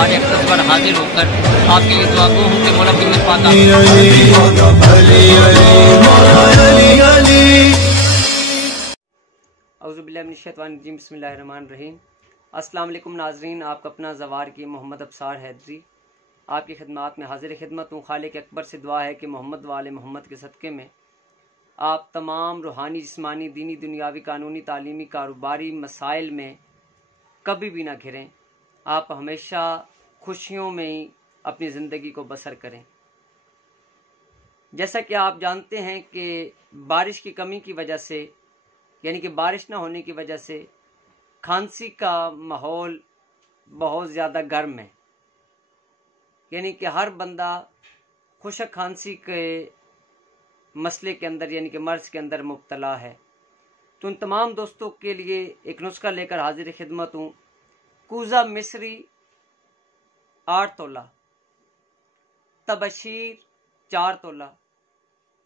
दरबार अक़दस पर हाजिर होकर आपके लिए दुआ गो हूँ कि मौला की पाक औज़ुबिल्लाहिमिनश्शैतानिर्रजीम बिस्मिल्लाहिर्रहमानिर्रहीम। अस्सलाम वालेकुम नाज़रीन, आपका अपना ज़वार की मोहम्मद अब्सार हैदरी आपकी खिदमत में हाजिर खिदमत हूँ। खालिक अकबर से दुआ है कि मोहम्मद वाले मोहम्मद के सदक़े में आप तमाम रूहानी, जिस्मानी, दीनी, दुनियावी, कानूनी, तालीमी, कारोबारी मसाइल में कभी भी ना घिरें। आप हमेशा खुशियों में ही अपनी ज़िंदगी को बसर करें। जैसा कि आप जानते हैं कि बारिश की कमी की वजह से, यानी कि बारिश ना होने की वजह से खांसी का माहौल बहुत ज़्यादा गर्म है, यानी कि हर बंदा खुशक खांसी के मसले के अंदर, यानी कि मर्ज के अंदर मुब्तला है। तो उन तमाम दोस्तों के लिए एक नुस्खा लेकर हाजिर खिदमत हूँ। कूज़ा मिस्री 8 तोला, तबशीर 4 तोला,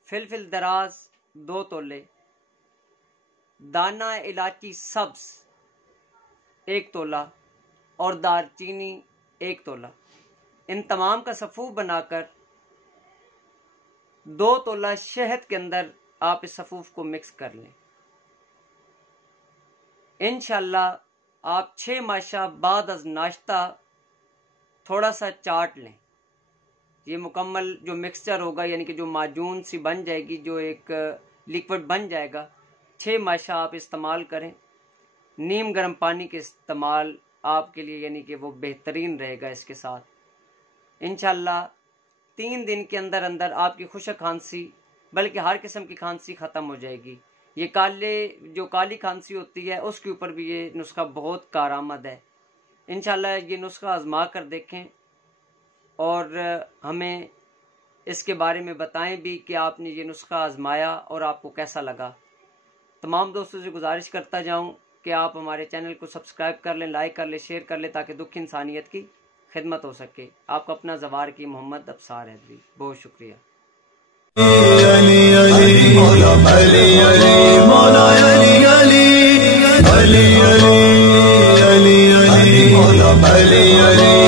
फिलफिल दराज 2 तोले, दाना इलायची सब्ज़ 1 तोला और दालचीनी 1 तोला। इन तमाम का सफ़ूफ बनाकर 2 तोला शहद के अंदर आप इस सफ़ूफ को मिक्स कर लें। इंशाअल्लाह आप 6 माशा बाद अज़ नाश्ता थोड़ा सा चाट लें। ये मुकम्मल जो मिक्सचर होगा, यानी कि जो माजून सी बन जाएगी, जो एक लिक्विड बन जाएगा, 6 माशा आप इस्तेमाल करें। नीम गर्म पानी के इस्तेमाल आपके लिए, यानी कि वो बेहतरीन रहेगा। इसके साथ इंशाअल्लाह 3 दिन के अंदर अंदर आपकी खुशक खांसी, बल्कि हर किस्म की खांसी ख़त्म हो जाएगी। ये जो काली खांसी होती है उसके ऊपर भी ये नुस्खा बहुत कारआमद है। इंशाअल्लाह ये नुस्खा आजमा कर देखें और हमें इसके बारे में बताएं भी कि आपने ये नुस्खा आजमाया और आपको कैसा लगा। तमाम दोस्तों से गुजारिश करता जाऊं कि आप हमारे चैनल को सब्सक्राइब कर लें, लाइक कर लें, शेयर कर लें, ताकि दुख इंसानियत की खिदमत हो सके। आपका अपना ज़वार की मोहम्मद अब्सार हैदरी, बहुत शुक्रिया। अली